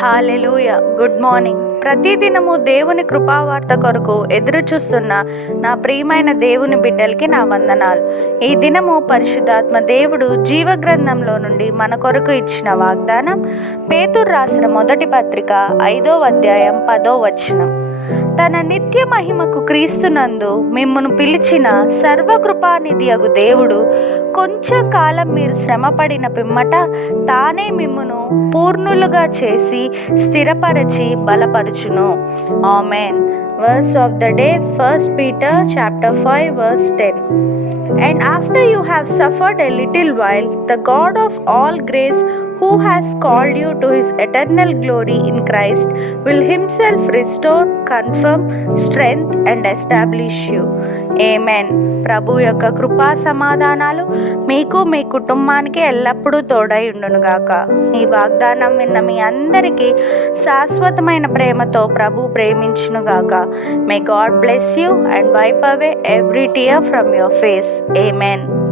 హల్లెలూయా. Good morning. ప్రతిదినము దేవుని కృపావార్త కొరకు ఎదురు చూస్తున్న నా ప్రియమైన దేవుని బిడ్డలకి నా వందనాలు. ఈ దినము పరిశుద్ధాత్మ దేవుడు జీవగ్రంథంలో నుండి మన కొరకు ఇచ్చిన వాగ్దానం పేతురు రాసిన మొదటి పత్రిక 5వ అధ్యాయం 10వ వచనం. తన నిత్య మహిమకు క్రీస్తునందు మిమ్మును పిలిచిన సర్వకృపానిధి అగు దేవుడు కొంచెం కాలం మీరు శ్రమపడిన పిమ్మట తానే మిమ్మును పూర్ణులుగా చేసి స్థిరపరచి బలపరుచును. Amen. Verse of the day, 1 Peter chapter 5 verse 10. And after you have suffered a little while, the God of all grace, who has called you to his eternal glory in Christ, will himself restore, confirm, strength and establish you. Amen. ప్రభు యొక్క కృపా సమాధానాలు మీకు మీ కుటుంబానికి ఎల్లప్పుడూ తోడై ఉండునుగాక. ఈ వాగ్దానం విన్న మీ అందరికీ శాశ్వతమైన ప్రేమతో ప్రభు ప్రేమించునుగాక. May God bless you and wipe away every tear from your face. Amen.